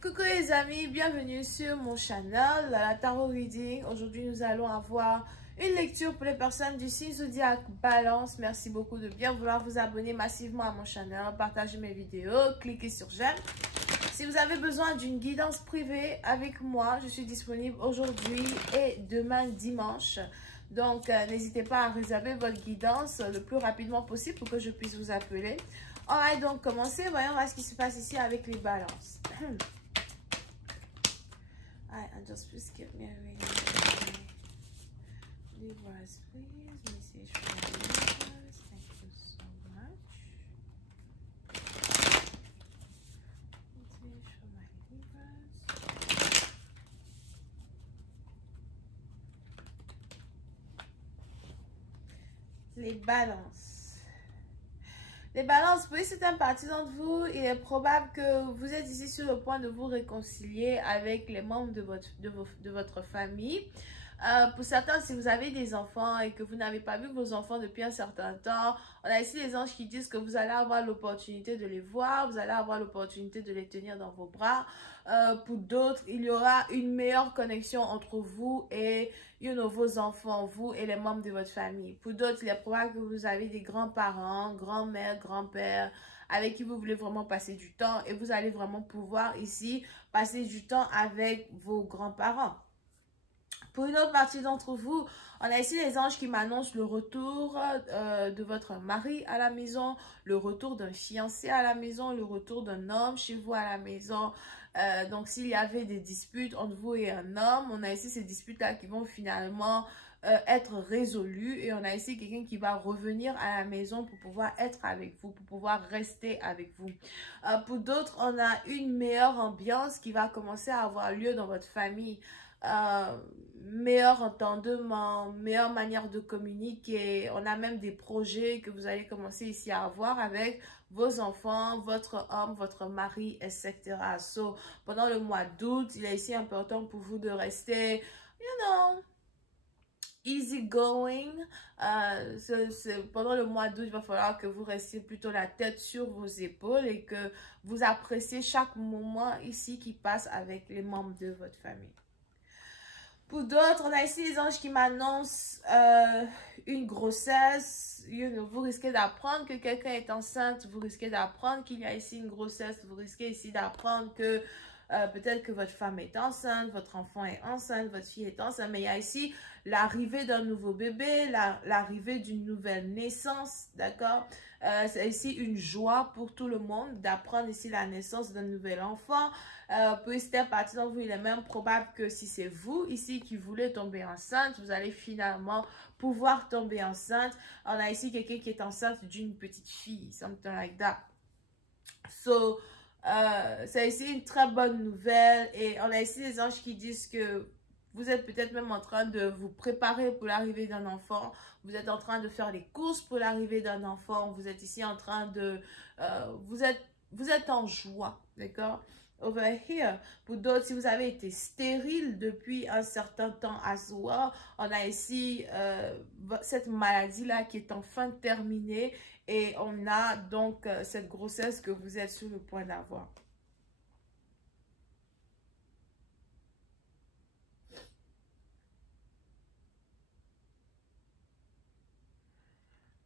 Coucou les amis, bienvenue sur mon channel, la Tarot Reading. Aujourd'hui, nous allons avoir une lecture pour les personnes du signe zodiaque Balance. Merci beaucoup de bien vouloir vous abonner massivement à mon channel, partager mes vidéos, cliquez sur j'aime. Si vous avez besoin d'une guidance privée avec moi, je suis disponible aujourd'hui et demain dimanche. Donc, n'hésitez pas à réserver votre guidance le plus rapidement possible pour que je puisse vous appeler. On va donc commencer. Voyons voir ce qui se passe ici avec les balances. Alright, and just give me a reading. Libras, please. Message for Libras. Thank you so much. Message for my Libras. Les balances. Les balances, pour certaines parties d'entre vous, il est probable que vous êtes ici sur le point de vous réconcilier avec les membres de votre famille. Pour certains, si vous avez des enfants et que vous n'avez pas vu vos enfants depuis un certain temps, on a ici les anges qui disent que vous allez avoir l'opportunité de les voir, vous allez avoir l'opportunité de les tenir dans vos bras. Pour d'autres, il y aura une meilleure connexion entre vous et vos enfants, vous et les membres de votre famille. Pour d'autres, il est probable que vous avez des grands-parents, grand-mères, grands-pères, avec qui vous voulez vraiment passer du temps et vous allez vraiment pouvoir ici passer du temps avec vos grands-parents. Pour une autre partie d'entre vous, on a ici les anges qui m'annoncent le retour de votre mari à la maison, le retour d'un fiancé à la maison, le retour d'un homme chez vous à la maison. Donc, s'il y avait des disputes entre vous et un homme, on a ici ces disputes-là qui vont finalement être résolues. Et on a ici quelqu'un qui va revenir à la maison pour pouvoir être avec vous, pour pouvoir rester avec vous. Pour d'autres, on a une meilleure ambiance qui va commencer à avoir lieu dans votre famille. Meilleur entendement, meilleure manière de communiquer. On a même des projets que vous allez commencer ici à avoir avec vos enfants, votre homme, votre mari, etc. So, pendant le mois d'août, il est ici important pour vous de rester, easy going. Pendant le mois d'août, il va falloir que vous restiez plutôt la tête sur vos épaules et que vous appréciez chaque moment ici qui passe avec les membres de votre famille. Pour d'autres, on a ici les anges qui m'annoncent une grossesse. Vous risquez d'apprendre que quelqu'un est enceinte. Vous risquez d'apprendre qu'il y a ici une grossesse. Vous risquez ici d'apprendre que peut-être que votre femme est enceinte, votre enfant est enceinte, votre fille est enceinte. Mais il y a ici l'arrivée d'un nouveau bébé, l'arrivée d'une nouvelle naissance, d'accord? C'est ici une joie pour tout le monde d'apprendre ici la naissance d'un nouvel enfant. Pour certaines parties d'entre vous, il est même probable que si c'est vous ici qui voulez tomber enceinte, vous allez finalement pouvoir tomber enceinte. On a ici quelqu'un qui est enceinte d'une petite fille, something like that. So, c'est ici une très bonne nouvelle et on a ici les anges qui disent que vous êtes peut-être même en train de vous préparer pour l'arrivée d'un enfant. Vous êtes en train de faire les courses pour l'arrivée d'un enfant. Vous êtes ici en train de... vous êtes en joie, d'accord? Over here. Pour d'autres, si vous avez été stérile depuis un certain temps à soi, on a ici cette maladie-là qui est enfin terminée et on a donc cette grossesse que vous êtes sur le point d'avoir.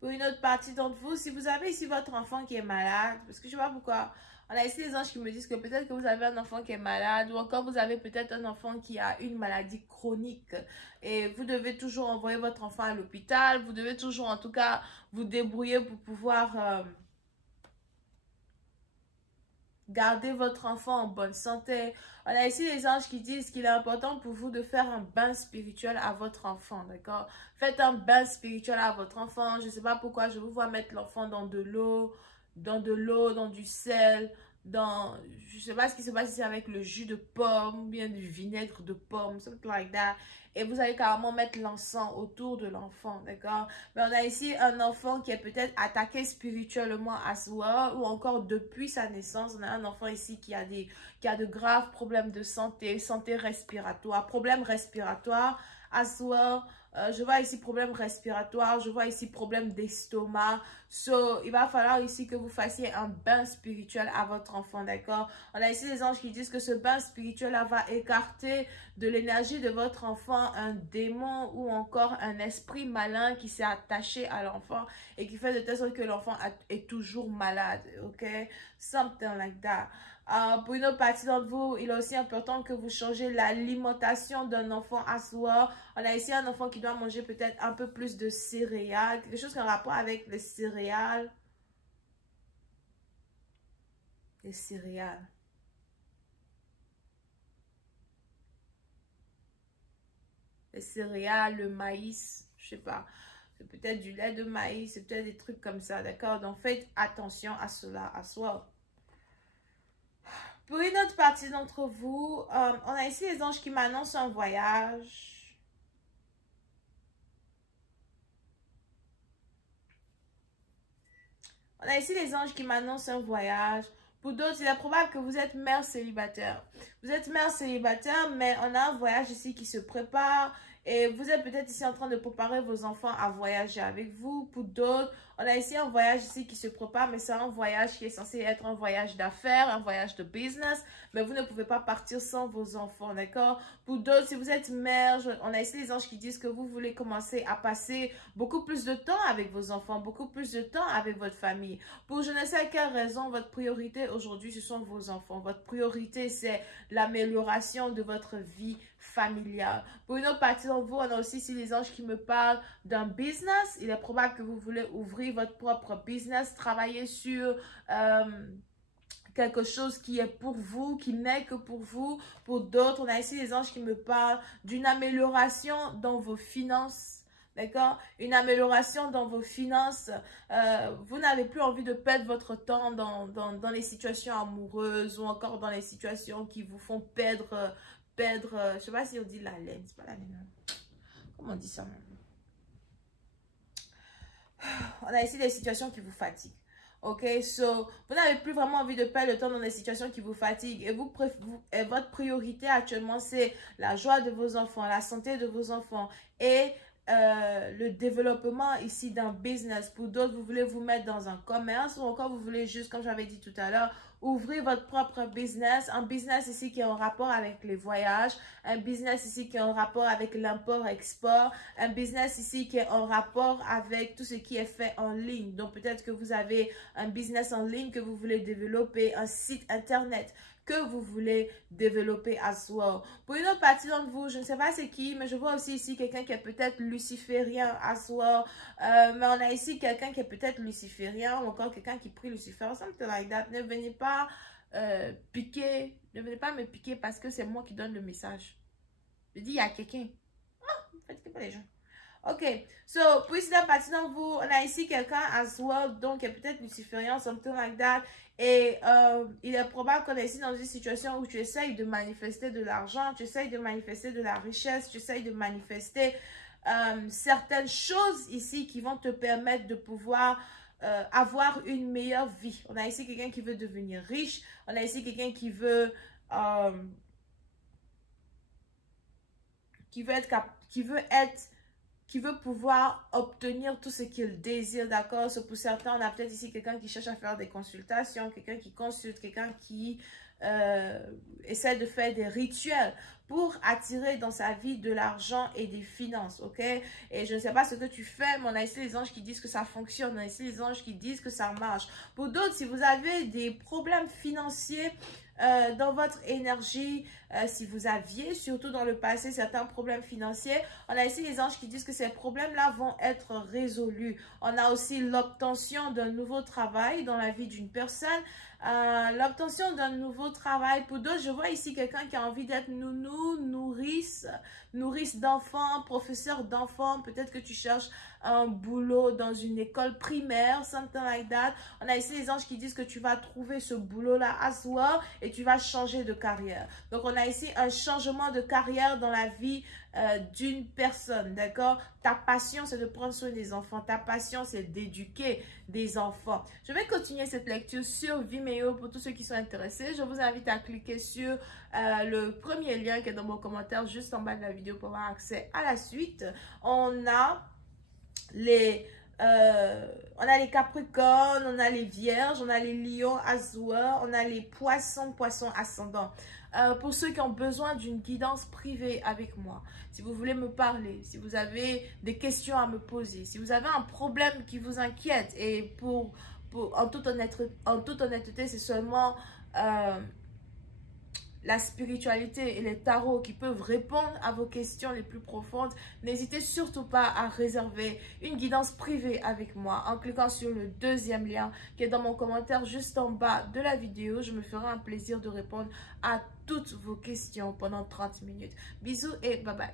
Pour une autre partie d'entre vous, si vous avez ici votre enfant qui est malade, parce que je ne sais pas pourquoi, on a ici les anges qui me disent que peut-être que vous avez un enfant qui est malade ou encore vous avez peut-être un enfant qui a une maladie chronique et vous devez toujours envoyer votre enfant à l'hôpital, vous devez toujours en tout cas vous débrouiller pour pouvoir garder votre enfant en bonne santé. On a ici les anges qui disent qu'il est important pour vous de faire un bain spirituel à votre enfant, d'accord? Faites un bain spirituel à votre enfant. Je ne sais pas pourquoi je vous vois mettre l'enfant dans de l'eau, dans du sel, je ne sais pas ce qui se passe ici avec le jus de pomme, ou bien du vinaigre de pomme, something like that. Et vous allez carrément mettre l'encens autour de l'enfant, d'accord? Mais on a ici un enfant qui est peut-être attaqué spirituellement à soi ou encore depuis sa naissance. On a un enfant ici qui a de graves problèmes de santé respiratoire, problèmes respiratoires à soi. Je vois ici problème respiratoire, je vois ici problème d'estomac. So, il va falloir ici que vous fassiez un bain spirituel à votre enfant, d'accord? On a ici les anges qui disent que ce bain spirituel-là va écarter de l'énergie de votre enfant un démon ou encore un esprit malin qui s'est attaché à l'enfant et qui fait de telle sorte que l'enfant est toujours malade, ok? Something like that. Pour une autre partie d'entre vous, il est aussi important que vous changez l'alimentation d'un enfant à soi. On a ici un enfant qui doit manger peut-être un peu plus de céréales, quelque chose qui a un rapport avec les céréales. Les céréales. Les céréales, le maïs, je sais pas. C'est peut-être du lait de maïs, c'est peut-être des trucs comme ça, d'accord? Donc faites attention à cela, à soi. Pour une autre partie d'entre vous, on a ici les anges qui m'annoncent un voyage. On a ici les anges qui m'annoncent un voyage. Pour d'autres, il est probable que vous êtes mère célibataire. Vous êtes mère célibataire, mais on a un voyage ici qui se prépare. Et vous êtes peut-être ici en train de préparer vos enfants à voyager avec vous. Pour d'autres, on a ici un voyage ici qui se prépare, mais c'est un voyage qui est censé être un voyage d'affaires, un voyage de business. Mais vous ne pouvez pas partir sans vos enfants, d'accord? Pour d'autres, si vous êtes mère, on a ici les anges qui disent que vous voulez commencer à passer beaucoup plus de temps avec vos enfants, beaucoup plus de temps avec votre famille. Pour je ne sais quelle raison, votre priorité aujourd'hui, ce sont vos enfants. Votre priorité, c'est l'amélioration de votre vie familiale. Pour une autre partie d'entre vous, on a aussi ici les anges qui me parlent d'un business. Il est probable que vous voulez ouvrir votre propre business, travailler sur quelque chose qui est pour vous, qui n'est que pour vous. Pour d'autres, on a ici les anges qui me parlent d'une amélioration dans vos finances. D'accord? Une amélioration dans vos finances. Vous n'avez plus envie de perdre votre temps dans les situations amoureuses ou encore dans les situations qui vous font perdre, je ne sais pas si on dit la laine. C'est pas la laine. Comment on dit ça? On a ici des situations qui vous fatiguent. Ok, so, vous n'avez plus vraiment envie de perdre le temps dans des situations qui vous fatiguent. Et votre priorité actuellement, c'est la joie de vos enfants, la santé de vos enfants et le développement ici d'un business. Pour d'autres, vous voulez vous mettre dans un commerce ou encore vous voulez juste, comme j'avais dit tout à l'heure, ouvrir votre propre business. Un business ici qui est en rapport avec les voyages. Un business ici qui est en rapport avec l'import-export. Un business ici qui est en rapport avec tout ce qui est fait en ligne. Donc, peut-être que vous avez un business en ligne que vous voulez développer, un site internet que vous voulez développer as well. Pour une autre partie d'entre vous, je ne sais pas c'est qui, mais je vois aussi ici quelqu'un qui est peut-être luciférien as well. Mais on a ici quelqu'un qui est peut-être luciférien ou encore quelqu'un qui prie Lucifer, something like that. Ne venez pas piquer, ne venez pas me piquer parce que c'est moi qui donne le message. Je dis, il y a quelqu'un. Ah, ne fatiguez pas les gens. Ok, so, pour ici la partie d'entre vous, on a ici quelqu'un as well, donc qui est peut-être luciférien, something like that. Et il est probable qu'on est ici dans une situation où tu essayes de manifester de l'argent, tu essayes de manifester de la richesse, tu essayes de manifester certaines choses ici qui vont te permettre de pouvoir avoir une meilleure vie. On a ici quelqu'un qui veut devenir riche, on a ici quelqu'un qui veut qui veut pouvoir obtenir tout ce qu'il désire, d'accord? Pour certains, on a peut-être ici quelqu'un qui cherche à faire des consultations, quelqu'un qui consulte, quelqu'un qui essaie de faire des rituels pour attirer dans sa vie de l'argent et des finances, ok? Et je ne sais pas ce que tu fais, mais on a ici les anges qui disent que ça fonctionne, on a ici les anges qui disent que ça marche. Pour d'autres, si vous avez des problèmes financiers, dans votre énergie, si vous aviez, surtout dans le passé, certains problèmes financiers, on a ici les anges qui disent que ces problèmes-là vont être résolus. On a aussi l'obtention d'un nouveau travail dans la vie d'une personne, l'obtention d'un nouveau travail. Pour d'autres, je vois ici quelqu'un qui a envie d'être nounou, nourrice d'enfants, professeur d'enfants. Peut-être que tu cherches un boulot dans une école primaire, something like that. On a ici les anges qui disent que tu vas trouver ce boulot-là as well et tu vas changer de carrière. Donc, on a ici un changement de carrière dans la vie d'une personne, d'accord? Ta passion, c'est de prendre soin des enfants. Ta passion, c'est d'éduquer des enfants. Je vais continuer cette lecture sur Vimeo pour tous ceux qui sont intéressés. Je vous invite à cliquer sur le premier lien qui est dans mon commentaire juste en bas de la vidéo pour avoir accès à la suite. On a les On a les Capricornes, on a les Vierges, on a les Lions, Azoueurs, on a les Poissons, Poissons ascendants. Pour ceux qui ont besoin d'une guidance privée avec moi, si vous voulez me parler, si vous avez des questions à me poser, si vous avez un problème qui vous inquiète, et en toute honnêteté, c'est seulement la spiritualité et les tarots qui peuvent répondre à vos questions les plus profondes, n'hésitez surtout pas à réserver une guidance privée avec moi en cliquant sur le deuxième lien qui est dans mon commentaire juste en bas de la vidéo. Je me ferai un plaisir de répondre à toutes vos questions pendant 30 minutes. Bisous et bye bye.